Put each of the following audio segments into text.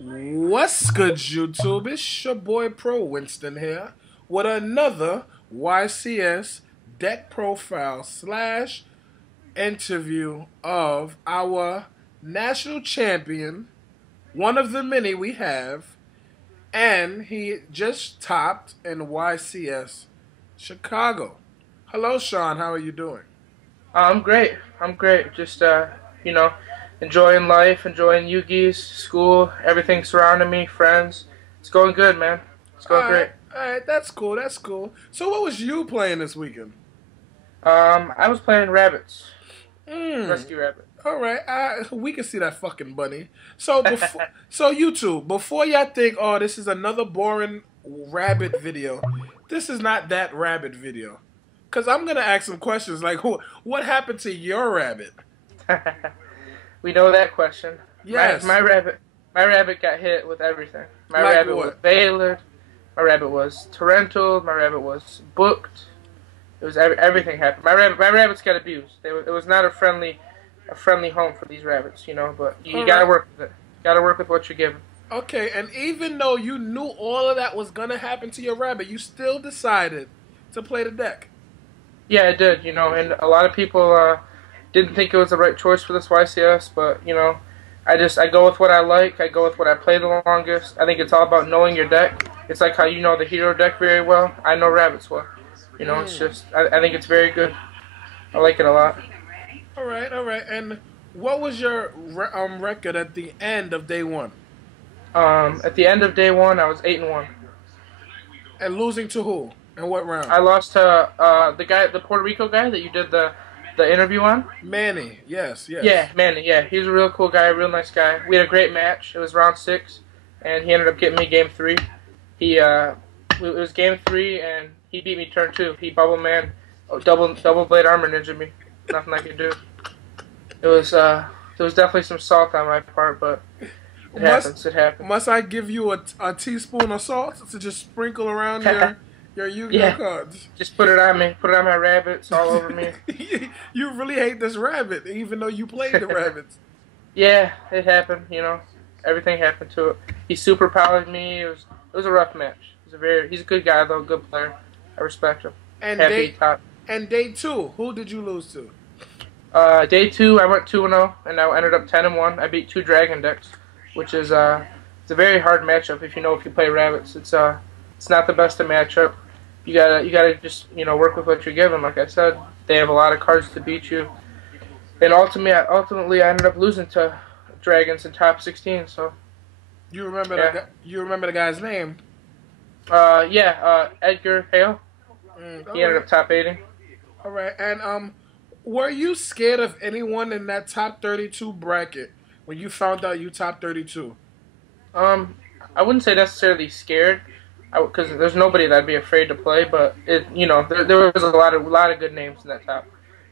What's good, YouTube? It's your boy Pro Winston here with another YCS deck profile slash interview of our national champion, one of the many we have, and he just topped in YCS Chicago. Hello, Sean. How are you doing? I'm great. I'm great. Just you know, enjoying life, enjoying Yugi's school, everything surrounding me, friends. It's going good, man. It's All going right, great. all right. That's cool. That's cool. So, what was you playing this weekend? I was playing rabbits, Hmm. rescue rabbit. All right, we can see that fucking bunny. So before, so YouTube, before y'all think, oh, this is another boring rabbit video, this is not that rabbit video. Cause I'm gonna ask some questions like, what happened to your rabbit? We know that question. My Yes, my rabbit, my rabbit got hit with everything. My like rabbit was what? veilered. My rabbit was torrental. My rabbit was booked. It was everything happened. My rabbits got abused. It was not a friendly home for these rabbits, you know. But you All gotta right, work with it. Gotta work with what you're given. okay. And even though you knew all of that was gonna happen to your rabbit, you still decided to play the deck. Yeah, it did, you know. And a lot of people didn't think it was the right choice for this YCS, but you know, I go with what I like. I go with what I play the longest. I think it's all about knowing your deck. It's like how you know the hero deck very well. I know rabbits well. You know, it's Mm. just I think it's very good. I like it a lot. All right, all right. And what was your record at the end of day one? At the end of day one, I was 8-1. And losing to who? And what round? I lost to the Puerto Rico guy that you did the interview on. Manny, yes, yes. Yeah, man, yeah, he's a real cool guy, a real nice guy. We had a great match. It was round 6, and he ended up getting me game 3. It was game 3, and he beat me turn 2. He bubble man, double blade armor ninja me. Nothing I could do. There was definitely some salt on my part, but it happens. It happens. Must I give you a teaspoon of salt to just sprinkle around your Yu-Gi-Oh Yeah, cards? just put it on me. Put it on my rabbits all over me. You really hate this rabbit, even though you played the rabbits. Yeah, it happened. You know, everything happened to it. He super powered me. It was a rough match. He's a good guy though, good player. I respect him. And Happy he day top. and day two, who did you lose to? Day 2, I went 2-0, and I ended up 10-1. I beat 2 dragon decks, which is it's a very hard matchup if you play rabbits. It's not the best of matchup. You gotta just work with what you're given. Like I said, they have a lot of cards to beat you, and ultimately I ended up losing to dragons in top 16. So yeah, You remember the guy's name? Edgar Hale. All He ended right, up top 80. all right. And were you scared of anyone in that top 32 bracket when you found out you top 32? Um, I wouldn't say necessarily scared, because there's nobody that I'd be afraid to play. But there was a lot of good names in that top.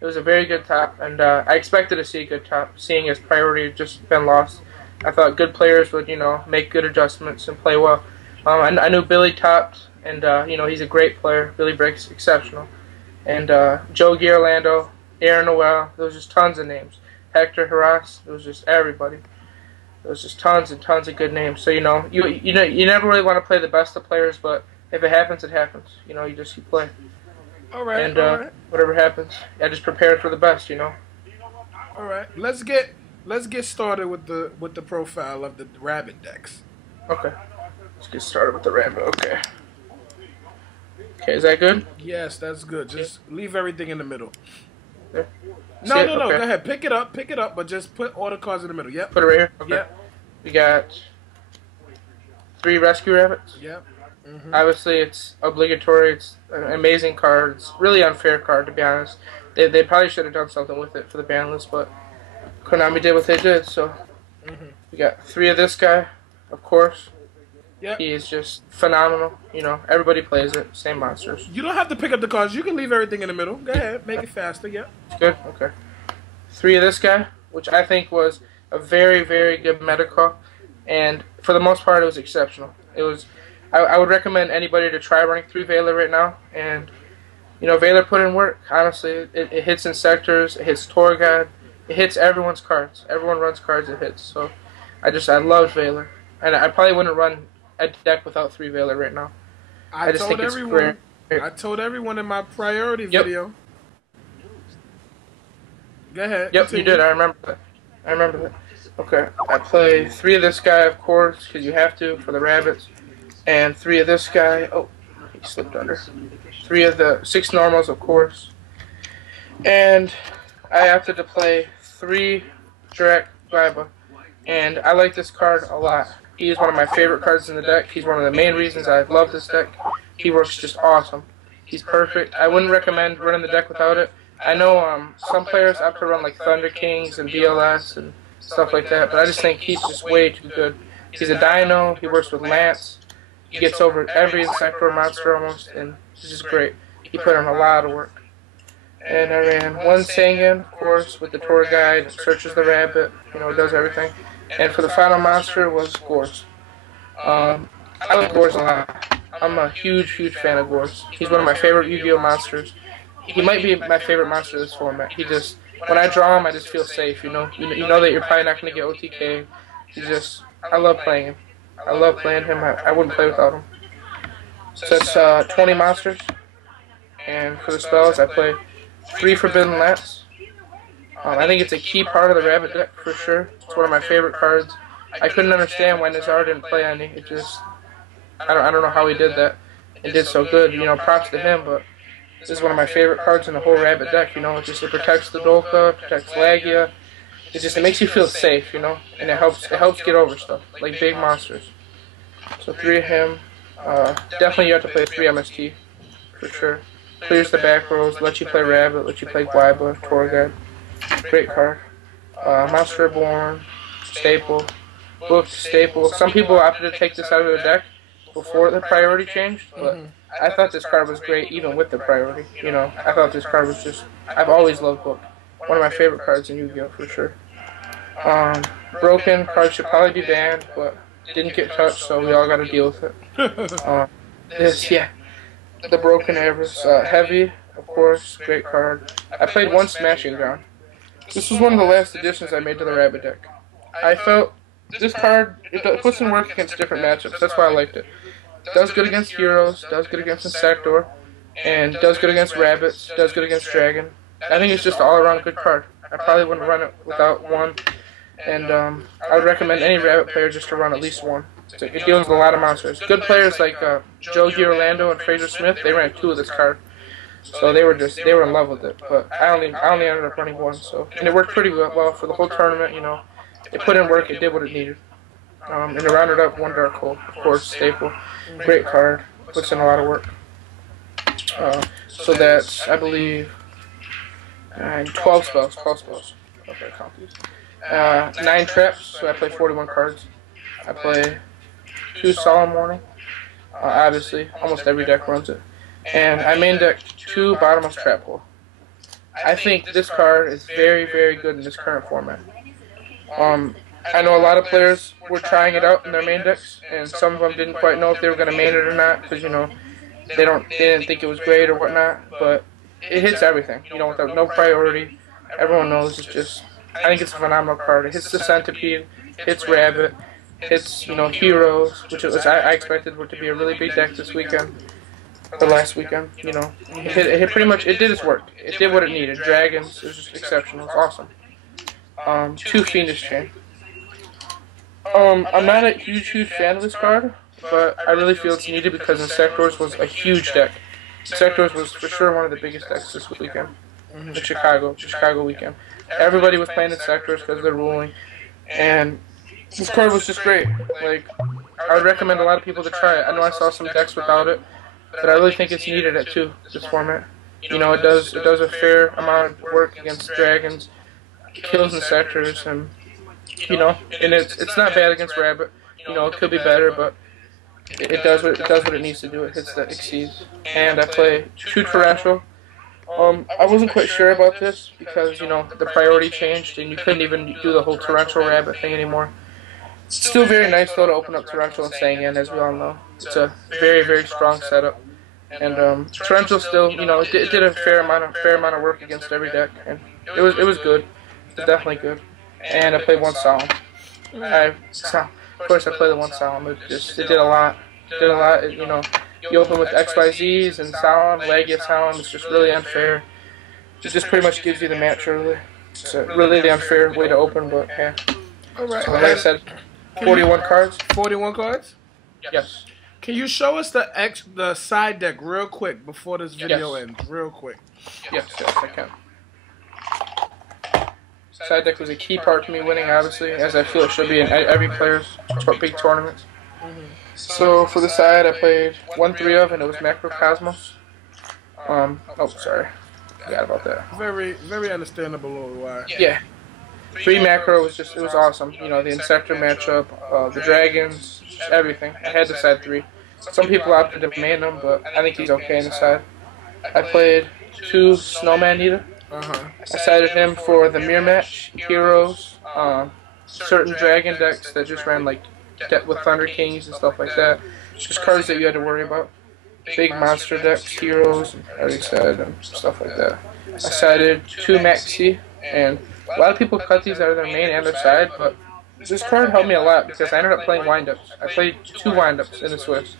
It was a very good top, and I expected to see a good top, seeing as priority had just been lost. I thought good players would make good adjustments and play well. I knew Billy topped, and he's a great player. Billy Brick's exceptional, and Joe Giorlando, Aaron Noel. There was just tons of names. Hector Haras. It was just everybody. There was just tons and tons of good names. So you never really want to play the best of players, but if it happens, it happens. You play, All right, and all right, whatever happens, I just prepare for the best. all right. Let's get started with the profile of the rabbit decks. Okay, let's get started with the rabbit. Okay, is that good? Yes, that's good. Just leave everything in the middle. There. See No, it? no, no. Go Okay, ahead. Pick it up, but just put all the cards in the middle. Yep. put it right here. Okay, Yep. we got 3 rescue rabbits. Yep. Mhm. Obviously, it's obligatory. It's an amazing card. It's really unfair card, to be honest. They probably should have done something with it for the ban list, but Konami did what they did. So Mhm. we got 3 of this guy, of course. Yep. He is just phenomenal. Everybody plays it. Same monsters. You don't have to pick up the cards. You can leave everything in the middle. Go ahead. Make it faster. Yep. It's good. Okay. 3 of this guy, which I think was a very, very good meta call, and for the most part, it was exceptional. It was. I would recommend anybody to try running through Veiler right now, and Veiler put in work. Honestly, it hits in sectors, it hits Tour Guide, it hits everyone's cards. Everyone runs cards, it hits. So I love Veiler. and I probably wouldn't run a deck without 3 Veiler right now. I I just told think it's great. everyone. I told everyone in my priority Yep, video. Go ahead, yep, you did. continue. I remember that. I remember that. Okay, I play 3 of this guy, of course, because you have to for the rabbits, and 3 of this guy. Oh, he slipped under. 3 of the 6 normals, of course, and I opted to play 3 direct Gaiba, and I like this card a lot. He is one of my favorite cards in the deck. He's one of the main reasons I love this deck. He works just awesome. He's perfect. I wouldn't recommend running the deck without it. I know some players opt to run like Thunder Kings and BLS and stuff like that, but I just think he's just way too good. He's a dino. He works with Lance. He gets over every Insector monster almost, and he's just great. He put in a lot of work. And I ran 1 Sangan, of course, with the tour guide, searches the rabbit, does everything. And for the final monster was Gors. I like Gors a lot. I'm a huge, huge fan of Gors. He's one of my favorite Yu-Gi-Oh monsters. He might be my favorite monster of this format. He just, when I draw him, I just feel safe, You know that you're probably not going to get OTK. I love playing him. I love playing him. I wouldn't play without him. So that's 20 monsters. And for the spells, I play 3 Forbidden Lance. I think it's a key part of the rabbit deck for sure. It's one of my favorite cards. I couldn't understand why Nazar didn't play any. It just, I don't know how he did that. It did so good. Props to him. But this is one of my favorite cards in the whole rabbit deck. It protects the Dolka, protects Lagia. It makes you feel safe. And it helps get over stuff like big monsters. So 3 of him. Definitely you have to play 3 MST for sure. Clears the back rows, lets you play Rabbit, lets you play Guaiba, Tour Guide. Great card. Monster Reborn, Staple, Book, Staple. Some people opted to take this out of the deck before the priority changed, but I thought this card was great even with the priority. I thought this card was just, I've always loved Book. One of my favorite cards in Yu-Gi-Oh! For sure. Broken card should probably be banned, but didn't get touched, so we all got to deal with it. Yeah. The Broken Avarice, Heavy, of course, great card. I played 1 Smashing Ground. This was one of the last additions I made to the Rabbit deck. I felt this card, it puts in work against different matchups, that's why I liked it. It does good against Heroes, does good against Insector, and does good against Rabbits, does good against Dragon. I think it's just an all-around good card. I probably wouldn't run it without 1, and I would recommend any Rabbit player just to run at least 1. It deals with a lot of monsters. Good players like Joji Orlando and Fraser Smith, they ran 2 of this card. So they were in love with it. But I only ended up running 1, and it worked pretty well for the whole tournament, It put in work, it did what it needed. And it rounded up 1 Dark Hole, of course, Staple. Great card, puts in a lot of work. So that's, I believe, 12 spells. Okay, count these. 9 traps, so I play 41 cards. I play 2 Solemn Warning. Obviously, almost every deck runs it. And I main deck 2 Bottomless Trap Hole. I think this card is very, very good in this current format. I know a lot of players were trying it out in their main decks, and some of them didn't quite know if they were going to main it or not, because, they didn't think it was great or whatnot, but it hits everything, without no priority. Everyone knows I think it's a phenomenal card. It hits the Centipede, hits Rabbit, hits, Heroes, which I expected it to be a really big deck this weekend, or last weekend, It hit pretty much, it did its work. It did what it needed. Dragons, it was just exceptional. It was awesome. 2 Fiendish Chain. I'm not a huge fan of this card, but I really feel it's needed because Insectors was a huge deck. Insectors was for sure one of the biggest decks this weekend. The Chicago weekend. Everybody was playing Insectors because they're ruling, and this card was just great. Like, I would recommend a lot of people to try it. I know I saw some decks without it, but I really think it's needed at 2, this format. It does a fair amount of work against dragons, kills Insectors, and and it's not bad against Rabbit. It could be better, but it does what it needs to do. It hits the exceeds. And I play 2 Torrential. I wasn't quite sure about this because, the priority changed and you couldn't even do the whole Torrential Rabbit thing anymore. It's still very nice, though, to open up Torrential and Sangan, as we all know. It's a very, very strong setup. And Torrential still, it did a fair amount of work against every deck, and it was good. It was definitely good. And I played 1 Solemn. Of course, I play the one Solemn. It did a lot. Did a lot. You open with XYZs and Solemn, Legia Solemn. It's just really unfair. It just pretty much gives you the match early. It's really the unfair way to open, but yeah. All right. So like I said, 41 cards. 41 cards? Yes. Can you show us the side deck real quick before this video ends? Real quick. Yes, I can. Side deck was a key part to me winning, obviously, as I feel it should be in every player's big tournaments. So for the side, I played 1-3 of, and it was Macrocosmos. Oh, sorry. Forgot about that. Very, very understandable why. Yeah. 3 macro was it was awesome. The Insector matchup, the Dragons, just everything. I had the side 3. Some people opted to main him, but I think he's okay in the side. I played 2 Snowman Eater. I sided him for the mirror match, heroes, certain dragon decks that just ran like with Thunder Kings and stuff like that. Just cards that you had to worry about. Big monster decks, heroes, I already said, and stuff like that. I sided 2 Maxi, and a lot of people cut these out of their main and their side, but this card helped me a lot because I ended up playing windups. I played 2 windups in the Swiss.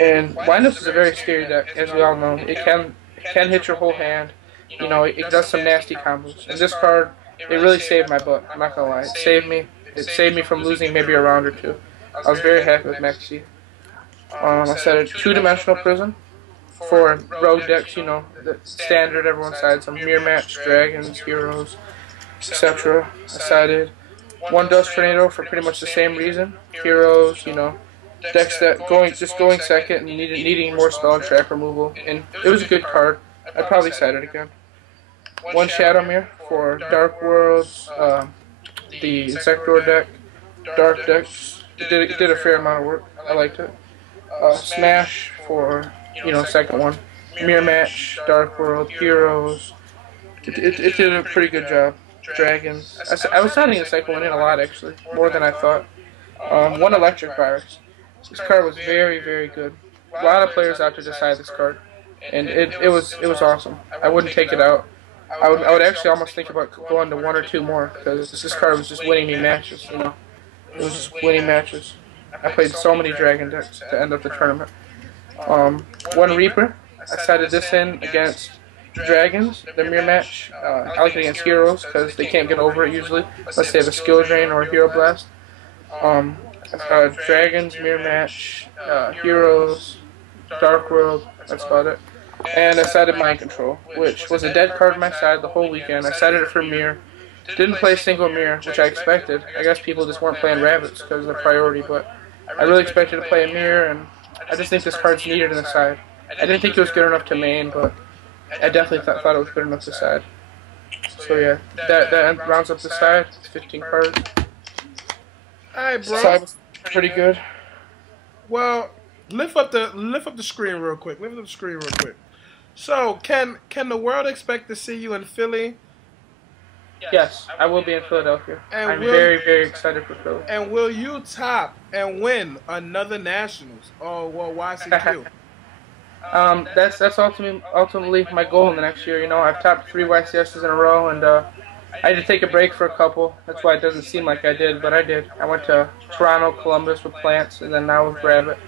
And windups is a very scary deck, as we all know. It can hit your whole hand. It does some nasty combos. And this card, it really saved my butt. I'm not gonna lie. It saved me. It saved me from losing maybe a round or 2. I was very happy with Maxi. I set a 2-dimensional prison for rogue decks. The standard everyone sides. Some mirror match, dragons, heroes, etc. I sided 1 dust tornado for pretty much the same reason. Heroes, decks that going second and needing more spell and trap removal. And it was a good card. I'd probably side it again. 1 Shadow Mirror for Dark Worlds, the Insector deck, Dark decks. It did a fair amount of work. I liked it. Smash for, second one. Mirror Match, Dark World, Heroes. It did a pretty good job. Dragons. I was siding the second one in a lot, actually. More than I thought. 1 Electric Virus. This card was very, very good. A lot of players opted to side this card. And it was awesome. I wouldn't take it out. I would actually almost think about going to 1 or 2 more because this card was just winning me matches. It was just winning matches. I played so many dragon decks to end up the tournament. 1 Reaper. I sided this in against dragons. The mirror match. I like it against heroes because they can't get over it usually unless they have a skill drain or a hero blast. Dragons, mirror match, heroes, Dark World. That's about it. And I sided Mind Control, which was a dead card on my side the whole weekend. I sided it for Mirror. Didn't play a single Mirror, which I expected. I guess people just weren't playing Rabbits because of the priority, but I really expected to play a Mirror, and I just think this card's needed in the side. I didn't think it was good enough to main, but I definitely thought it was good enough to side. So yeah, that rounds up the side. It's 15 cards. Alright, bro. Side was pretty good. Well, lift up the screen real quick. Lift up the screen real quick. So, can the world expect to see you in Philly? Yes, I will be in Philadelphia. And I'm very, very excited for Philly. And will you top and win another Nationals? Oh, well, YCQ. That's ultimately my goal in the next year. I've topped 3 YCSs in a row, and I had to take a break for a couple. That's why it doesn't seem like I did, but I did. I went to Toronto, Columbus with Plants, and then now with Rabbit.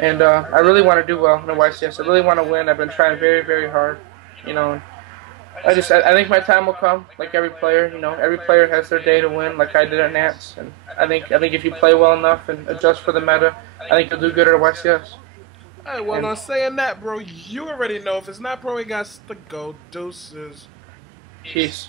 And I really want to do well in the YCS. I really want to win. I've been trying very, very hard. I think my time will come. Like every player, every player has their day to win. Like I did at Nats, and I think if you play well enough and adjust for the meta, I think you'll do good at YCS. Alright, well, on saying that, bro, you already know if it's not pro, we got to go. Deuces. Peace.